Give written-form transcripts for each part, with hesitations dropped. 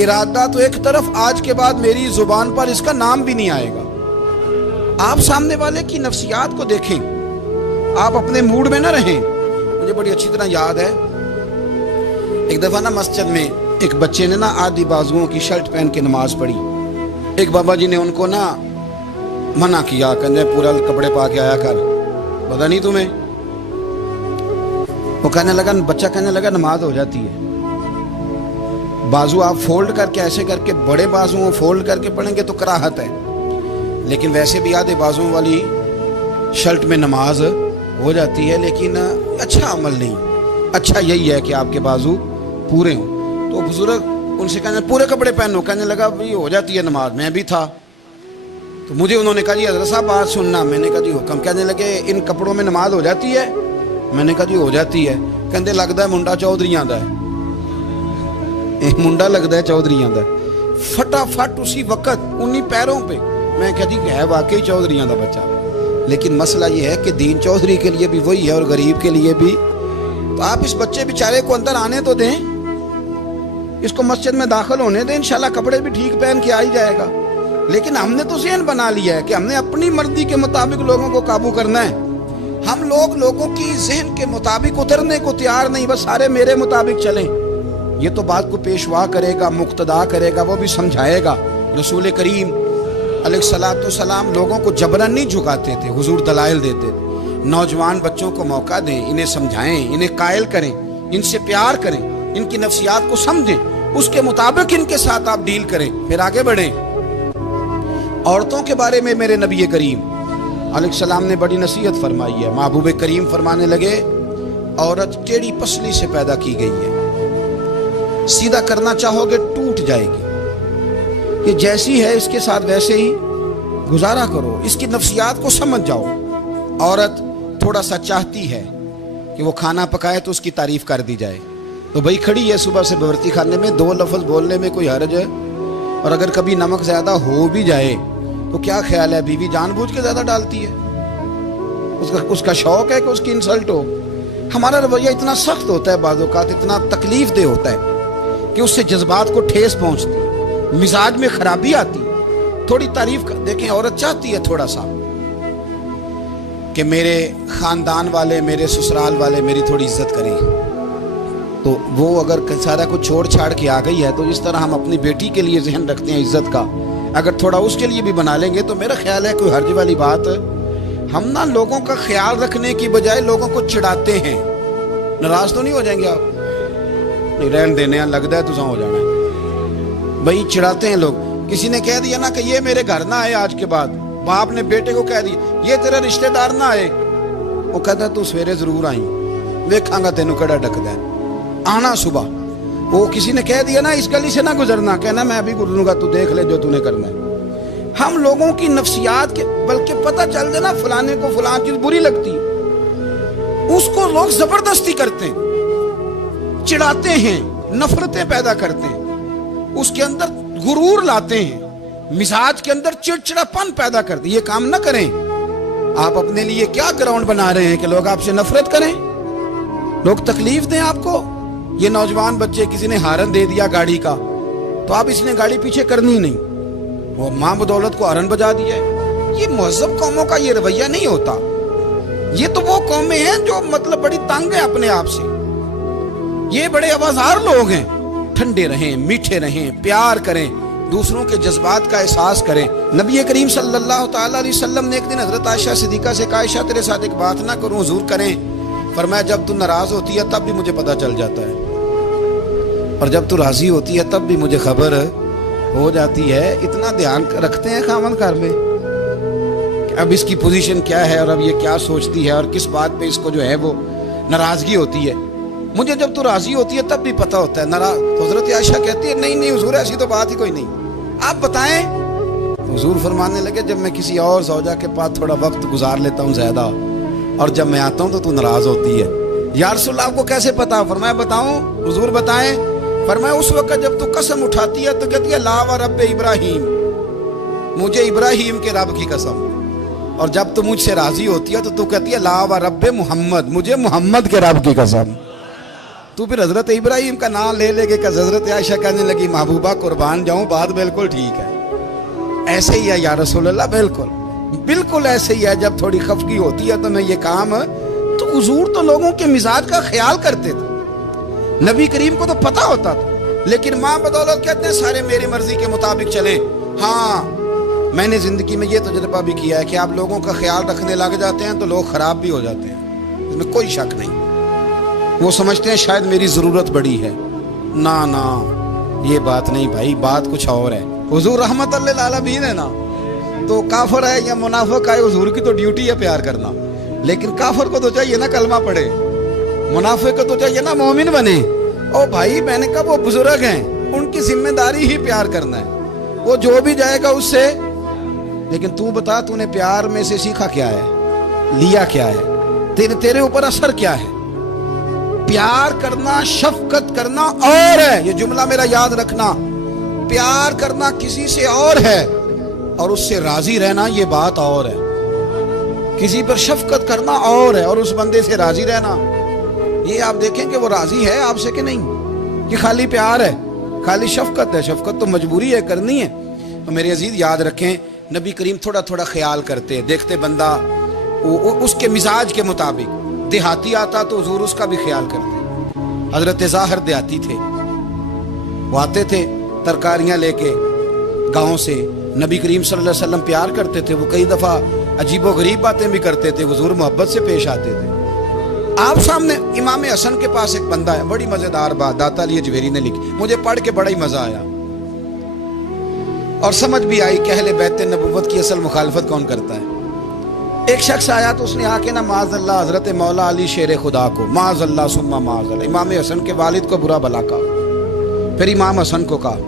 ارادہ تو ایک طرف، آج کے بعد میری زبان پر اس کا نام بھی نہیں آئے گا. آپ سامنے والے کی نفسیات کو دیکھیں، آپ اپنے موڈ میں نہ رہیں. مجھے بڑی اچھی طرح یاد ہے ایک دفعہ نا مسجد میں ایک بچے نے نا آدھی بازوؤں کی شرٹ پہن کے نماز پڑھی. ایک بابا جی نے ان کو نا منع کیا، کہنے پورا کپڑے پا کے آیا کر، پتہ نہیں تمہیں. وہ کہنے لگا، بچہ کہنے لگا نماز ہو جاتی ہے. بازو آپ فولڈ کر کے ایسے کر کے بڑے بازو فولڈ کر کے پڑھیں گے تو کراہت ہے، لیکن ویسے بھی آدھے بازو والی شرٹ میں نماز ہو جاتی ہے، لیکن اچھا عمل نہیں. اچھا یہی ہے کہ آپ کے بازو پورے ہوں. تو بزرگ ان سے کہنے پورے کپڑے پہنو، کہنے لگا بھائی ہو جاتی ہے نماز، میں بھی تھا. تو مجھے انہوں نے کہا جی حضرت صاحب بات سننا. میں نے کہا جی حکم. کہنے لگے ان کپڑوں میں نماز ہو جاتی ہے؟ میں نے کہا جی ہو جاتی ہے. کہندے لگتا ہے منڈا چودھریاں دا ہے، منڈا لگتا ہے چودھریاں دا. فٹافٹ اسی وقت انہی پیروں پہ میں کہا جی ہے واقعی چودھریاں دا بچہ. لیکن مسئلہ یہ ہے کہ دین چودھری کے لیے بھی وہی ہے اور غریب کے لیے بھی. تو آپ اس بچے بیچارے کو اندر آنے تو دیں، اس کو مسجد میں داخل ہونے دیں، انشاءاللہ کپڑے بھی ٹھیک پہن کے آ ہی جائے گا. لیکن ہم نے تو ذہن بنا لیا ہے کہ ہم نے اپنی مرضی کے مطابق لوگوں کو قابو کرنا ہے. ہم لوگوں کی ذہن کے مطابق اترنے کو تیار نہیں، بس سارے میرے مطابق چلیں. یہ تو بات کو پیشوا کرے گا، مقتدا کرے گا، وہ بھی سمجھائے گا. رسول کریم علیہ الصلوۃ والسلام لوگوں کو جبرن نہیں جھکاتے تھے، حضور دلائل دیتے تھے. نوجوان بچوں کو موقع دیں، انہیں سمجھائیں، انہیں قائل کریں، ان سے پیار کریں، ان کی نفسیات کو سمجھیں، اس کے مطابق ان کے ساتھ آپ ڈیل کریں، پھر آگے بڑھیں. عورتوں کے بارے میں میرے نبی کریم علیہ السلام نے بڑی نصیحت فرمائی ہے. محبوب کریم فرمانے لگے عورت ٹیڑھی پسلی سے پیدا کی گئی ہے، سیدھا کرنا چاہو گے ٹوٹ جائے گی. یہ جیسی ہے اس کے ساتھ ویسے ہی گزارا کرو، اس کی نفسیات کو سمجھ جاؤ. عورت تھوڑا سا چاہتی ہے کہ وہ کھانا پکائے تو اس کی تعریف کر دی جائے، تو بھائی کھڑی ہے صبح سے باورچی خانے میں، دو لفظ بولنے میں کوئی حرج ہے. اور اگر کبھی نمک زیادہ ہو بھی جائے تو کیا خیال ہے بیوی جان بوجھ کے زیادہ ڈالتی ہے؟ اس کا شوق ہے کہ اس کی انسلٹ ہو. ہمارا رویہ اتنا سخت ہوتا ہے، بعض اوقات اتنا تکلیف دہ ہوتا ہے کہ اس سے جذبات کو ٹھیس پہنچتی، مزاج میں خرابی آتی. تھوڑی تعریف دیکھیں، عورت چاہتی ہے تھوڑا سا کہ میرے خاندان والے، میرے سسرال والے میری تھوڑی عزت کریں. تو وہ اگر سارا کچھ چھوڑ چھاڑ کے آ گئی ہے تو اس طرح ہم اپنی بیٹی کے لیے ذہن رکھتے ہیں عزت کا، اگر تھوڑا اس کے لیے بھی بنا لیں گے تو میرا خیال ہے کوئی حرج والی بات. ہم نا لوگوں کا خیال رکھنے کی بجائے لوگوں کو چڑھاتے ہیں. ناراض تو نہیں ہو جائیں گے آپ؟ نہیں، رہن دینے ہیں، لگتا ہے تو ہو جانا ہے بھائی. چڑھاتے ہیں لوگ. کسی نے کہہ دیا نا کہ یہ میرے گھر نہ آئے آج کے بعد، باپ نے بیٹے کو کہہ دیا یہ تیرا رشتہ دار نہ آئے، وہ کہتا ہے تو سویرے ضرور آئیں، ویکھاں گا تینوں کیڑا ڈکدا ہے، آنا صبح. وہ کسی نے کہہ دیا نا اس گلی سے نہ گزرنا، کہنا میں ابھی گزروں گا، تو دیکھ لے جو تو نے کرنا ہے. ہم لوگوں کی نفسیات کے بلکہ پتہ چل جائے نا فلانے کو فلاں چیز بری لگتی ہے، اس کو لوگ زبردستی کرتے ہیں، چڑھاتے ہیں، نفرتیں پیدا کرتے ہیں، اس کے اندر غرور لاتے ہیں، مزاج کے اندر چڑچڑاپن پیدا کرتے ہیں. یہ کام نہ کریں. آپ اپنے لیے کیا گراؤنڈ بنا رہے ہیں کہ لوگ آپ سے نفرت کریں، لوگ تکلیف دیں آپ کو. یہ نوجوان بچے کسی نے ہارن دے دیا گاڑی کا تو آپ اس نے گاڑی پیچھے کرنی نہیں، وہ ماں بدولت کو ہارن بجا دیا ہے. یہ مہذب قوموں کا یہ رویہ نہیں ہوتا. یہ تو وہ قومیں ہیں جو مطلب بڑی تنگ ہیں اپنے آپ سے. یہ بڑے آوازار لوگ ہیں. ٹھنڈے رہیں، میٹھے رہیں، پیار کریں، دوسروں کے جذبات کا احساس کریں. نبی کریم صلی اللہ تعالیٰ علیہ وسلم نے ایک دن حضرت عائشہ صدیقہ سے کہا عائشہ تیرے ساتھ ایک بات نہ کروں، حضور کریں. فرمایا جب تو ناراض ہوتی ہے تب بھی مجھے پتہ چل جاتا ہے، اور جب تو راضی ہوتی ہے تب بھی مجھے خبر ہو جاتی ہے. اتنا دھیان رکھتے ہیں خاوند گھر میں کہ اب اس کی پوزیشن کیا ہے اور اب یہ کیا سوچتی ہے اور کس بات پہ اس کو جو ہے وہ ناراضگی ہوتی ہے. مجھے جب تو راضی ہوتی ہے تب بھی پتہ ہوتا ہے. ناراض تو حضرت عائشہ کہتی ہے نہیں حضور ایسی تو بات ہی کوئی نہیں، آپ بتائیں. حضور فرمانے لگے جب میں کسی اور زوجہ کے پاس تھوڑا وقت گزار لیتا ہوں زیادہ اور جب میں آتا ہوں تو ناراض ہوتی ہے. یا رسول اللہ آپ کو کیسے پتا؟ فرمایا بتاؤں حضور بتائیں. فرمایا اس وقت جب تو قسم اٹھاتی ہے تو کہتی ہے لا و رب ابراہیم، مجھے ابراہیم کے رب کی قسم. اور جب تو مجھ سے راضی ہوتی ہے تو کہتی ہے لا و رب محمد، مجھے محمد کے رب کی قسم. تو پھر حضرت ابراہیم کا نام لے لے کے کہ حضرت عائشہ کہنے لگی محبوبہ قربان جاؤں، بات بالکل ٹھیک ہے، ایسے ہی ہے یا رسول اللہ، بالکل ایسے ہی ہے۔ جب تھوڑی خفگی ہوتی ہے تو میں یہ کام، تو حضور تو لوگوں کے مزاج کا خیال کرتے تھے، نبی کریم کو تو پتہ ہوتا تھا، لیکن ماں بدولت کہتے ہیں سارے میری مرضی کے مطابق چلیں۔ ہاں میں نے زندگی میں یہ تجربہ بھی کیا ہے کہ آپ لوگوں کا خیال رکھنے لگ جاتے ہیں تو لوگ خراب بھی ہو جاتے ہیں، اس میں کوئی شک نہیں۔ وہ سمجھتے ہیں شاید میری ضرورت بڑی ہے، نا یہ بات نہیں بھائی، بات کچھ اور ہے۔ حضور رحمت اللہ للعالمین ہے نا، تو کافر ہے یا منافق ہے، حضور کی تو ڈیوٹی ہے پیار کرنا، لیکن کافر کو تو چاہیے نا کلمہ پڑھے، منافق کو تو چاہیے نا مومن بنے۔ او بھائی میں نے کہا وہ بزرگ ہیں، ان کی ذمہ داری ہی پیار کرنا ہے، وہ جو بھی جائے گا اس سے۔ لیکن تو بتا، تو نے پیار میں سے سیکھا کیا ہے، لیا کیا ہے، تیرے اوپر اثر کیا ہے؟ پیار کرنا، شفقت کرنا اور ہے، یہ جملہ میرا یاد رکھنا، پیار کرنا کسی سے اور ہے اور اس سے راضی رہنا یہ بات اور ہے۔ کسی پر شفقت کرنا اور ہے اور اس بندے سے راضی رہنا، یہ آپ دیکھیں کہ وہ راضی ہے آپ سے کہ نہیں، کہ خالی پیار ہے، خالی شفقت ہے، شفقت تو مجبوری ہے کرنی ہے۔ تو میرے عزیز یاد رکھیں، نبی کریم تھوڑا تھوڑا خیال کرتے، دیکھتے بندہ اس کے مزاج کے مطابق، دیہاتی آتا تو حضور اس کا بھی خیال کرتے۔ حضرت ظاہر دیہاتی تھے، وہ آتے تھے ترکاریاں لے کے گاؤں سے، نبی کریم صلی اللہ علیہ وسلم پیار کرتے تھے، وہ کئی دفعہ عجیب و غریب باتیں بھی کرتے تھے، حضور محبت سے پیش آتے تھے۔ آپ سامنے امام حسن کے پاس ایک بندہ ہے، بڑی مزیدار بات داتا علی اجویری نے لکھی، مجھے پڑھ کے بڑا ہی مزہ آیا اور سمجھ بھی آئی کہ اہل بیت نبوت کی اصل مخالفت کون کرتا ہے۔ ایک شخص آیا تو اس نے آ کے نا معاذ اللہ حضرت مولا علی شیر خدا کو، معاذ اللہ ثم معاذ اللہ، امام حسن کے والد کو برا بلا کہا، پھر امام حسن کو کہا،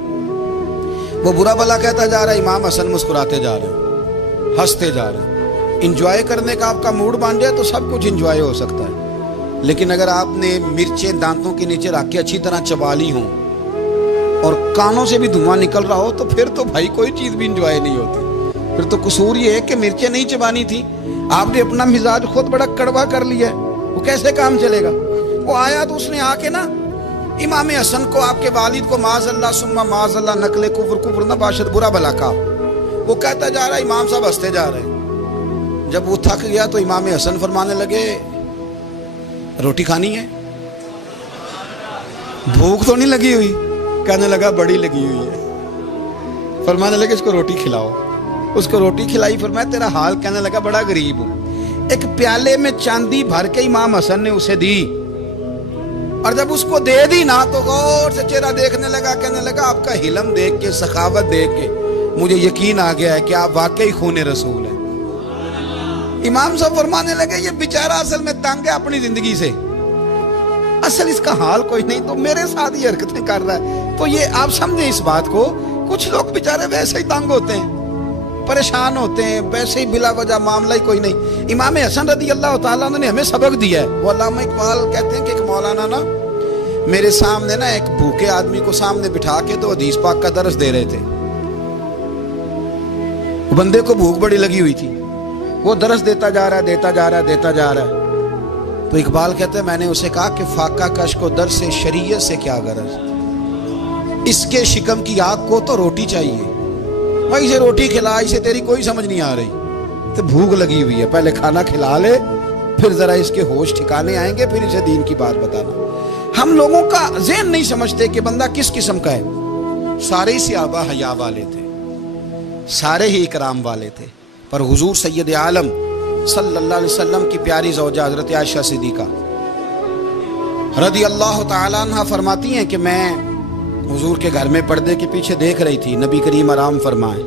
وہ برا بلا کہتا جا رہا ہے، امام حسن مسکراتے جا رہے ہیں، ہنستے جا رہے ہیں۔ انجوائے کرنے کا آپ کا موڈ بن جائے تو سب کچھ انجوائے ہو سکتا ہے، لیکن اگر آپ نے مرچیں دانتوں کے نیچے رکھ کے اچھی طرح چبا لی ہوں اور کانوں سے بھی دھواں نکل رہا ہو تو پھر تو بھائی کوئی چیز بھی انجوائے نہیں ہوتی، پھر تو قصور یہ ہے کہ مرچیں نہیں چبانی تھی، آپ نے اپنا مزاج خود بڑا کڑوا کر لیا ہے، وہ کیسے کام چلے گا؟ وہ آیا تو اس نے آ کے نا امام حسن کو، آپ کے والد کو، معاذ اللہ ثم معاذ اللہ، نقل کفر نہ باشد، برا بلا کہا۔ وہ کہتا جا رہا ہے، امام صاحب ہنستے جا رہے ہیں۔ جب وہ تھک گیا تو امام حسن فرمانے لگے، روٹی کھانی ہے؟ بھوک تو نہیں لگی ہوئی؟ کہنے لگا بڑی لگی ہوئی ہے۔ فرمانے لگے اس کو روٹی کھلاؤ، اس کو روٹی کھلائی، فرمایا تیرا حال؟ کہنے لگا بڑا غریب ہوں۔ ایک پیالے میں چاندی بھر کے امام حسن نے اسے دی، اور جب اس کو دے دی نا تو غور سے چہرہ دیکھنے لگا، کہنے لگا آپ کا حلم دیکھ کے، سخاوت دیکھ کے مجھے یقین آ گیا ہے کہ آپ واقعی خون رسول ہیں۔ امام صاحب فرمانے لگے یہ بیچارہ اصل میں تنگ ہے اپنی زندگی سے، اصل اس کا حال کوئی نہیں، تو میرے ساتھ یہ حرکتیں کر رہا ہے۔ تو یہ آپ سمجھیں اس بات کو، کچھ لوگ بیچارے ویسے ہی تنگ ہوتے ہیں، پریشان ہوتے ہیں، ویسے ہی بلا وجہ، معاملہ ہی کوئی نہیں۔ امام حسن رضی اللہ تعالیٰ نے ہمیں سبق دیا ہے۔ وہ علامہ اقبال کہتے ہیں کہ ایک مولانا نا میرے سامنے نا ایک بھوکے آدمی کو سامنے بٹھا کے تو حدیث پاک کا درس دے رہے تھے، بندے کو بھوک بڑی لگی ہوئی تھی، وہ درس دیتا جا رہا ہے۔ تو اقبال کہتے ہیں میں نے اسے کہا کہ فاقہ کش کو درس شریعت سے کیا غرض، اس کے شکم کی آگ کو تو روٹی چاہیے، بھائی اسے روٹی کھلا، اسے تیری کوئی سمجھ نہیں آ رہی، تو بھوک لگی ہوئی ہے، پہلے کھانا کھلا لے، پھر ذرا اس کے ہوش ٹھکانے آئیں گے، پھر اسے دین کی بات بتانا۔ ہم لوگوں کا ذہن نہیں سمجھتے کہ بندہ کس قسم کا ہے۔ سارے ہی صحابہ حیا والے تھے، سارے ہی اکرام والے تھے، پر حضور سید عالم صلی اللہ علیہ وسلم کی پیاری زوجہ حضرت عائشہ صدیقہ رضی اللہ تعالیٰ عنہ فرماتی ہیں کہ میں حضور کے گھر میں پردے کے پیچھے دیکھ رہی تھی، نبی کریم آرام فرمائے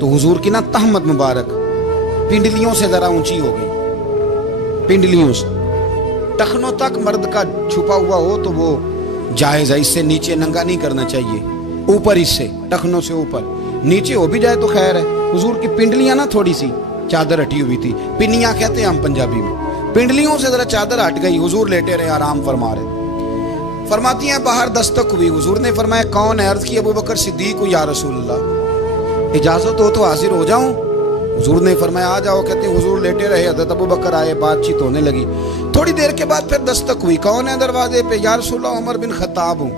تو حضور کی نا تہمت مبارک پنڈلیوں سے ذرا اونچی ہو گئی، پنڈلیوں سے ٹخنوں تک مرد کا چھپا ہوا ہو تو وہ جائز ہے، اس سے نیچے ننگا نہیں کرنا چاہیے، اوپر اس سے ٹخنوں سے اوپر، نیچے ہو بھی جائے تو خیر ہے۔ حضور کی پنڈلیاں نا تھوڑی سی چادر ہٹی ہوئی تھی، پنیاں کہتے ہیں ہم پنجابی میں، پنڈلیوں سے ذرا چادر ہٹ گئی، حضور لیٹے رہے، آرام فرما رہے۔ فرماتی ہیں باہر دستک ہوئی، حضور نے فرمایا کون ہے؟ عرض کی ابو بکر صدیق کو، یا رسول اللہ اجازت ہو تو حاضر ہو جاؤں؟ حضور نے فرمایا آ جاؤ. کہتے ہیں حضور لیٹے رہے, حضرت ابو بکر آئے, بات چیت ہونے لگی. تھوڑی دیر کے بعد پھر دستک ہوئی, کون ہے دروازے پہ؟ یا رسول اللہ عمر بن خطاب ہوں.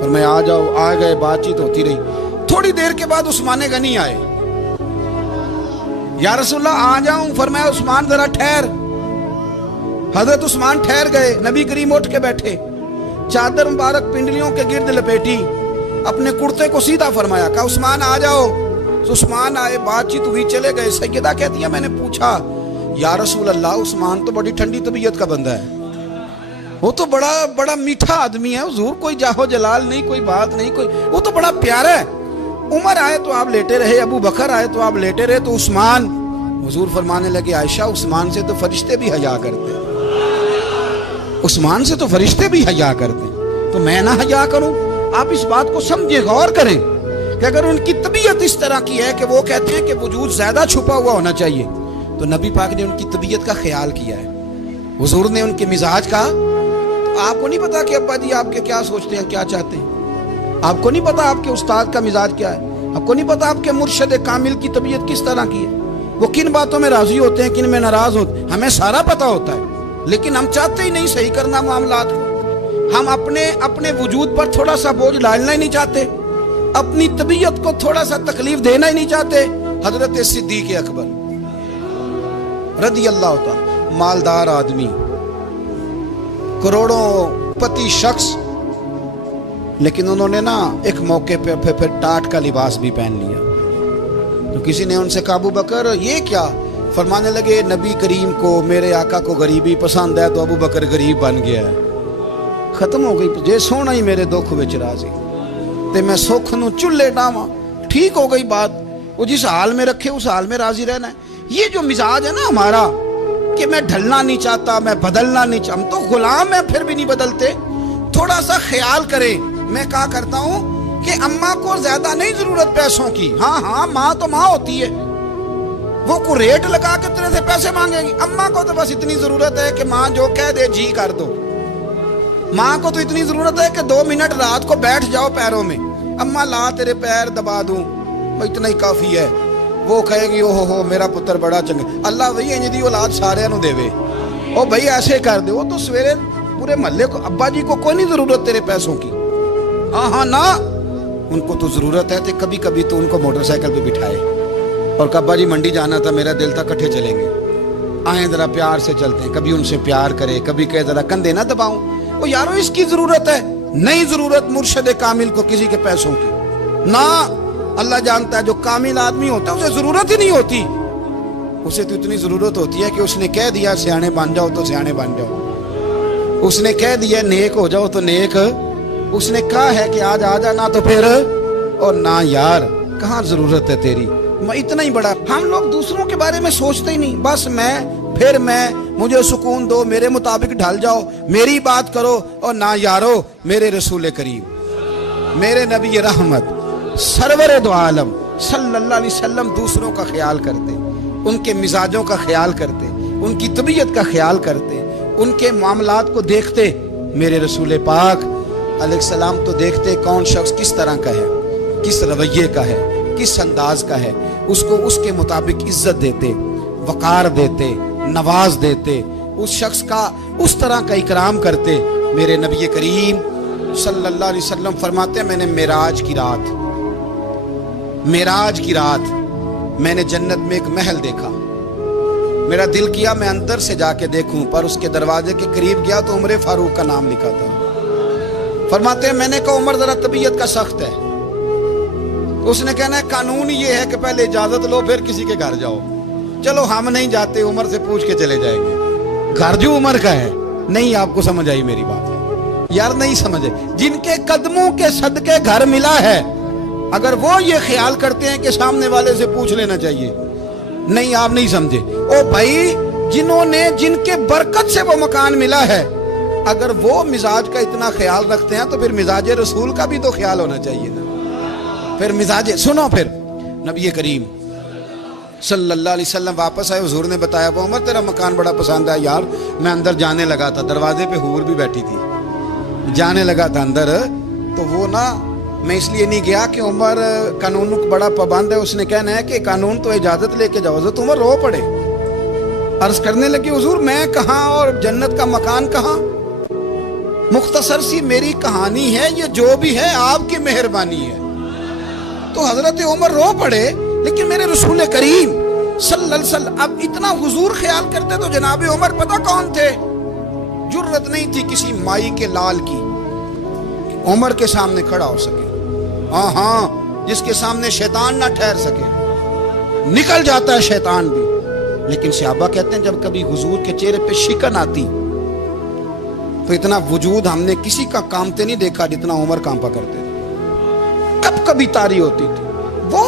فرمایا آ جاؤ. آ گئے, بات چیت ہوتی رہی. تھوڑی دیر کے بعد عثمان غنی آئے. یا رسول اللہ آ جاؤں. فرمایا عثمان ذرا ٹھہر. حضرت عثمان ٹھہر گئے. نبی کریم اٹھ کے بیٹھے, چادر مبارک پنڈلیوں کے گرد لپیٹی, اپنے کرتے کو سیدھا فرمایا, کہا عثمان آ جاؤ. عثمان آئے, بات چیت ہوئی, چلے گئے. سیدہ کہتی ہے میں نے پوچھا یا رسول اللہ عثمان تو بڑی ٹھنڈی طبیعت کا بندہ ہے, وہ تو بڑا میٹھا آدمی ہے حضور, کوئی جاہو جلال نہیں, کوئی بات نہیں, کوئی, وہ تو بڑا پیارا ہے. عمر آئے تو آپ لیٹے رہے, ابو بکر آئے تو آپ لیٹے رہے, تو عثمان. حضور فرمانے لگے عائشہ عثمان سے تو فرشتے بھی حیا کرتے, عثمان سے تو فرشتے بھی حیا کرتے, تو میں نہ حیا کروں؟ آپ اس بات کو سمجھیں, غور کریں کہ اگر ان کی طبیعت اس طرح کی ہے کہ وہ کہتے ہیں کہ وجود زیادہ چھپا ہوا ہونا چاہیے, تو نبی پاک نے ان کی طبیعت کا خیال کیا ہے, حضور نے ان کے مزاج کا. تو آپ کو نہیں پتا کہ ابا جی آپ کے کیا سوچتے ہیں, کیا چاہتے ہیں؟ آپ کو نہیں پتا آپ کے استاد کا مزاج کیا ہے؟ آپ کو نہیں پتا آپ کے مرشد کامل کی طبیعت کس طرح کی ہے؟ وہ کن باتوں میں راضی ہوتے ہیں, کن میں ناراض ہوتے ہیں؟ ہمیں سارا پتا ہوتا ہے, لیکن ہم چاہتے ہی نہیں صحیح کرنا معاملات کو. ہم اپنے وجود پر تھوڑا سا بوجھ ڈالنا ہی نہیں چاہتے, اپنی طبیعت کو تھوڑا سا تکلیف دینا ہی نہیں چاہتے. حضرت صدیق اکبر رضی اللہ تعالی, مالدار آدمی, کروڑوں پتی شخص, لیکن انہوں نے نا ایک موقع پہ پھر ٹاٹ کا لباس بھی پہن لیا. تو کسی نے ان سے کہا ابو بکر یہ کیا؟ فرمانے لگے نبی کریم کو, میرے آقا کو غریبی پسند ہے, تو ابو بکر غریب بن گیا ہے. ختم ہو گئی. جے سونا ہی میرے دکھ وچ راضی تے میں سکھ نو چلے ڈاواں, ٹھیک ہو گئی بات. وہ جس حال میں رکھے اس حال میں راضی رہنا ہے. یہ جو مزاج ہے نا ہمارا کہ میں ڈھلنا نہیں چاہتا, میں بدلنا نہیں چاہتا, ہم تو غلام ہیں پھر بھی نہیں بدلتے. تھوڑا سا خیال کریں. میں کہا کرتا ہوں کہ اماں کو زیادہ نہیں ضرورت پیسوں کی, ہاں ماں تو ماں ہوتی ہے, وہ کو ریٹ لگا کے تیرے سے پیسے مانگے گی. اماں کو تو بس اتنی ضرورت ہے کہ ماں جو کہہ دے جی کر دو. ماں کو تو اتنی ضرورت ہے کہ 2 منٹ رات کو بیٹھ جاؤ پیروں میں, اماں لا تیرے پیر دبا دوں, اتنا ہی کافی ہے. وہ کہے گی اوہ ہو میرا پتر بڑا چنگا. اللہ وہی انج دی اولاد سارے نو دے وے, او بھائی ایسے کر دے. وہ تو سویرے پورے محلے کو, ابا جی کو کوئی نہیں ضرورت تیرے پیسوں کی, ہاں نا, ان کو تو ضرورت ہے. تو کبھی کبھی تو ان کو موٹر سائیکل پہ بٹھائے اور کہ ابا جی منڈی جانا تھا, میرا دل تھا کٹھے چلیں گے, آئیں ذرا پیار سے چلتے ہیں. کبھی ان سے پیار کرے, کبھی کہے ذرا کندھے نہ دباؤں. وہ یارو اس کی ضرورت ہے, نہیں ضرورت مرشد کامل کو کسی کے پیسوں کی. نہ, اللہ جانتا ہے جو کامل آدمی ہوتا ہے اسے ضرورت ہی نہیں ہوتی. اسے تو اتنی ضرورت ہوتی ہے کہ اس نے کہہ دیا سیانے بن جاؤ تو سیانے بن جاؤ, اس نے کہہ دیا نیک ہو جاؤ تو نیک, اس نے کہا ہے کہ آج آ جانا تو پھر, اور نہ یار کہاں ضرورت ہے تیری. میں اتنا ہی بڑا, ہم لوگ دوسروں کے بارے میں سوچتے ہی نہیں, بس میں, مجھے سکون دو, میرے مطابق ڈھل جاؤ, میری بات کرو. اور نہ یارو, میرے رسول کریم, میرے نبی رحمت سرور دو عالم صلی اللہ علیہ وسلم دوسروں کا خیال کرتے, ان کے مزاجوں کا خیال کرتے, ان کی طبیعت کا خیال کرتے, ان کے معاملات کو دیکھتے. میرے رسول پاک علیہ السلام تو دیکھتے کون شخص کس طرح کا ہے, کس رویے کا ہے, کس انداز کا ہے, اس کو اس کے مطابق عزت دیتے, وقار دیتے, نواز دیتے, اس شخص کا اس طرح کا اکرام کرتے. میرے نبی کریم صلی اللہ علیہ وسلم فرماتے ہیں میں نے معراج کی رات میں نے جنت میں ایک محل دیکھا, میرا دل کیا میں اندر سے جا کے دیکھوں, پر اس کے دروازے کے قریب گیا تو عمر فاروق کا نام لکھا تھا. فرماتے ہیں میں نے کہا عمر ذرا طبیعت کا سخت ہے. اس نے کہنا ہے قانون یہ ہے کہ پہلے اجازت لو پھر کسی کے گھر جاؤ. چلو ہم نہیں جاتے, عمر سے پوچھ کے چلے جائیں گے. گھر جو عمر کا ہے, نہیں آپ کو سمجھ آئی میری بات یار, نہیں سمجھے. جن کے قدموں کے صدقے گھر ملا ہے, اگر وہ یہ خیال کرتے ہیں کہ سامنے والے سے پوچھ لینا چاہیے, نہیں آپ نہیں سمجھے. او بھائی, جن کے برکت سے وہ مکان ملا ہے, اگر وہ مزاج کا اتنا خیال رکھتے ہیں تو پھر مزاج رسول کا بھی تو خیال ہونا چاہیے نا. پھر مزاج سنو, پھر نبی کریم صلی اللہ علیہ وسلم واپس آئے, حضور نے بتایا وہ عمر تیرا مکان بڑا پسند ہے یار. میں اندر جانے لگا تھا, دروازے پہ حور بھی بیٹھی تھی, جانے لگا تھا اندر, تو وہ نا میں اس لیے نہیں گیا کہ عمر قانون کو بڑا پابند ہے، اس نے کہنا ہے کہ قانون تو اجازت لے کے جاؤ، حضرت عمر رو پڑے، عرض کرنے لگے حضور میں کہاں اور جنت کا مکان کہاں، مختصر سی میری کہانی ہے، یہ جو بھی ہے آپ کی مہربانی ہے۔ تو حضرت عمر رو پڑے، لیکن میرے رسول کریم صلی اللہ علیہ وسلم اب اتنا حضور خیال کرتے تو جناب عمر پتہ کون تھے؟ جرت نہیں تھی کسی مائی کے لال کی عمر کے سامنے کھڑا ہو سکے، ہاں جس کے سامنے شیطان نہ ٹھہر سکے، نکل جاتا ہے شیطان بھی، لیکن صحابہ کہتے ہیں جب کبھی حضور کے چہرے پہ شکن آتی تو اتنا وجود ہم نے کسی کا کامتے نہیں دیکھا جتنا عمر کانپا کرتے تھے، کب کبھی طاری ہوتی تھی، وہ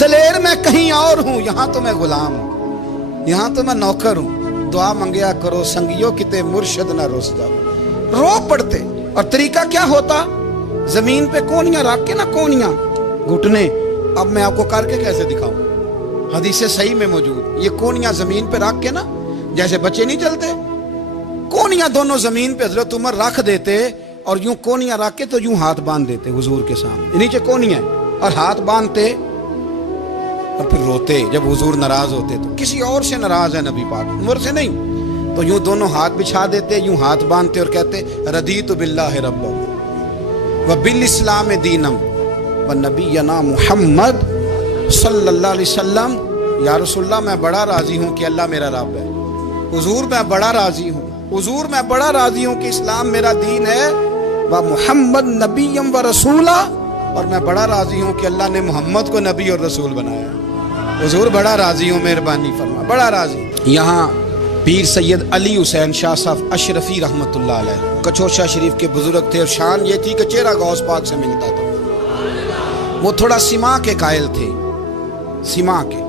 دلیر میں کہیں اور ہوں، یہاں تو میں غلام ہوں، یہاں تو میں نوکر ہوں، دعا منگیا کرو سنگیو کتے مرشد نہ روس جاؤ، رو پڑتے۔ اور طریقہ کیا ہوتا؟ زمین پہ کونیاں رکھ کے نا، کونیاں گھٹنے، اب میں آپ کو کر کے کیسے دکھاؤں، حدیث صحیح میں موجود، یہ کونیاں زمین پہ رکھ کے نا، جیسے بچے نہیں چلتے، کونیاں دونوں زمین پہ حضرت عمر رکھ دیتے، اور یوں کونیاں رکھ کے تو یوں ہاتھ باندھ دیتے حضور کے سامنے، نیچے کونیاں اور ہاتھ باندھتے اور پھر روتے جب حضور ناراض ہوتے، تو کسی اور سے ناراض ہے نبی پاک، عمر سے نہیں، تو یوں دونوں ہاتھ بچھا دیتے، یوں ہاتھ باندھتے اور کہتے رضیت باللہ ربا وبالاسلام دینم ونبینا محمد صلی اللہ علیہ وسلم، یا رسول اللہ میں بڑا راضی ہوں کہ اللہ میرا رب ہے، حضور میں بڑا راضی ہوں، حضور میں بڑا راضی ہوں کہ اسلام میرا دین ہے، و محمد نبیم و رسولہ، اور میں بڑا راضی ہوں کہ اللہ نے محمد کو نبی اور رسول بنایا، حضور بڑا راضی ہوں، مہربانی فرما، بڑا راضی۔ یہاں پیر سید علی حسین شاہ صاحب اشرفی رحمۃ اللہ علیہ کچوشا شریف کے بزرگ تھے، اور شان یہ تھی کہ چہرہ غوث پاک سے ملتا تھا، وہ تھوڑا سما کے قائل تھے، سما کے،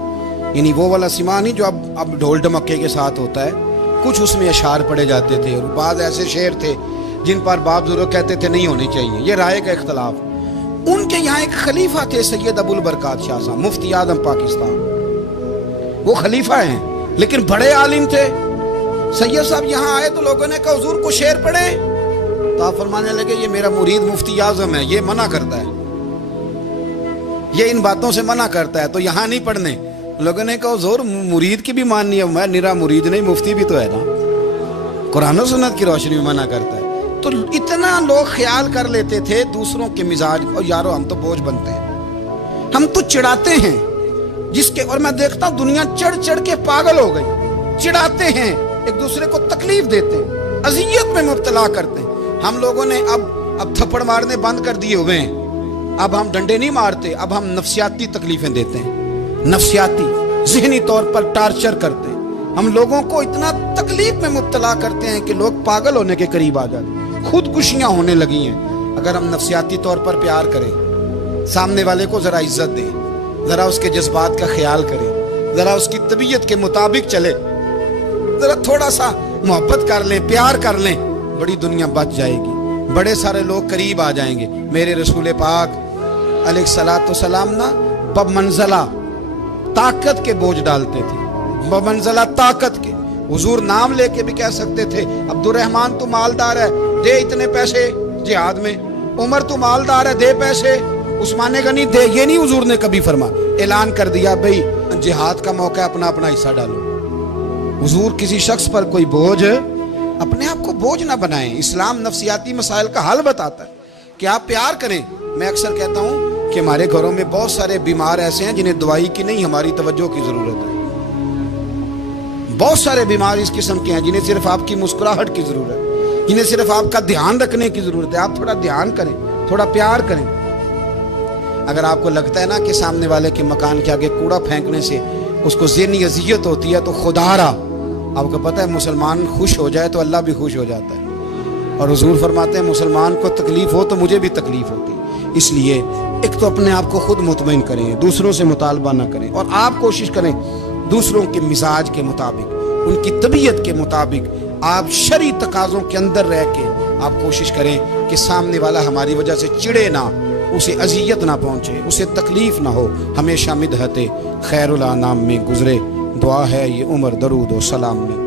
یعنی وہ والا سما نہیں جو اب ڈھول ڈمکے کے ساتھ ہوتا ہے، کچھ اس میں اشعار پڑے جاتے تھے، اور بعض ایسے شعر تھے جن پر باپ بزرگ کہتے تھے نہیں ہونے چاہیے، یہ رائے کا اختلاف۔ ان کے یہاں ایک خلیفہ تھے سید ابو البرکات شاہ صاحب، مفتی اعظم پاکستان، وہ خلیفہ ہیں لیکن بڑے عالم تھے۔ سید صاحب یہاں آئے تو لوگوں نے کہا حضور کو شعر پڑھے، تو آپ فرمانے لگے یہ میرا مرید مفتی اعظم ہے، یہ منع کرتا ہے، یہ ان باتوں سے منع کرتا ہے، تو یہاں نہیں پڑھنے۔ لوگوں نے کہا حضور مرید کی بھی ماننی ہے، میں نرا مرید نہیں، مفتی بھی تو ہے نا، قرآن و سنت کی روشنی میں منع کرتا ہے۔ تو اتنا لوگ خیال کر لیتے تھے دوسروں کے مزاج، اور یارو ہم تو بوجھ بنتے ہیں، ہم تو چڑھاتے ہیں جس کے، اور میں دیکھتا ہوں دنیا چڑھ چڑھ کے پاگل ہو گئی، چڑھاتے ہیں ایک دوسرے کو تکلیف دیتے ہیں، اذیت میں مبتلا کرتے ہیں۔ ہم لوگوں نے اب تھپڑ مارنے بند کر دیے ہوئے ہیں، اب ہم ڈنڈے نہیں مارتے، اب ہم نفسیاتی تکلیفیں دیتے ہیں، نفسیاتی ذہنی طور پر ٹارچر کرتے ہیں، ہم لوگوں کو اتنا تکلیف میں مبتلا کرتے ہیں کہ لوگ پاگل ہونے کے قریب آ جاتے ہیں، خودکشیاں ہونے لگی ہیں۔ اگر ہم نفسیاتی طور پر پیار کریں، سامنے والے کو ذرا عزت دیں، ذرا اس کے جذبات کا خیال کریں، ذرا اس کی طبیعت کے مطابق چلے، ذرا تھوڑا سا محبت کر لیں، پیار کر لیں، بڑی دنیا بچ جائے گی، بڑے سارے لوگ قریب آ جائیں گے۔ میرے رسول پاک علیہ الصلوۃ والسلام نا بمنزلہ طاقت کے بوجھ ڈالتے تھے، بمنزلہ طاقت کے، حضور نام لے کے بھی کہہ سکتے تھے عبد الرحمن تو مالدار ہے، دے اتنے پیسے جہاد میں، عمر تو مالدار ہے، دے پیسے، عثمان غنی دے، یہ نہیں حضور نے کبھی فرما، اعلان کر دیا بھئی جہاد کا موقع ہے، اپنا اپنا حصہ ڈالو۔ حضور کسی شخص پر کوئی بوجھ، اپنے آپ کو بوجھ نہ بنائیں۔ اسلام نفسیاتی مسائل کا حل بتاتا ہے کہ آپ پیار کریں۔ میں اکثر کہتا ہوں کہ ہمارے گھروں میں بہت سارے بیمار ایسے ہیں جنہیں دوائی کی نہیں ہماری توجہ کی ضرورت ہے، بہت سارے بیمار اس قسم کے ہیں جنہیں صرف آپ کی مسکراہٹ کی ضرورت ہے، جنہیں صرف آپ کا دھیان رکھنے کی ضرورت ہے۔ آپ تھوڑا دھیان کریں، تھوڑا پیار کریں۔ اگر آپ کو لگتا ہے نا کہ سامنے والے کے مکان کے آگے کوڑا پھینکنے سے اس کو ذہنی اذیت ہوتی ہے، تو خدا را آپ کو پتہ ہے مسلمان خوش ہو جائے تو اللہ بھی خوش ہو جاتا ہے، اور حضور فرماتے ہیں مسلمان کو تکلیف ہو تو مجھے بھی تکلیف ہوتی ہے۔ اس لیے ایک تو اپنے آپ کو خود مطمئن کریں، دوسروں سے مطالبہ نہ کریں، اور آپ کوشش کریں دوسروں کے مزاج کے مطابق، ان کی طبیعت کے مطابق، آپ شرعی تقاضوں کے اندر رہ کے آپ کوشش کریں کہ سامنے والا ہماری وجہ سے چڑے نہ، اسے اذیت نہ پہنچے، اسے تکلیف نہ ہو، ہمیشہ مدحت خیر الانام میں گزرے۔ دعا ہے یہ عمر درود و سلام میں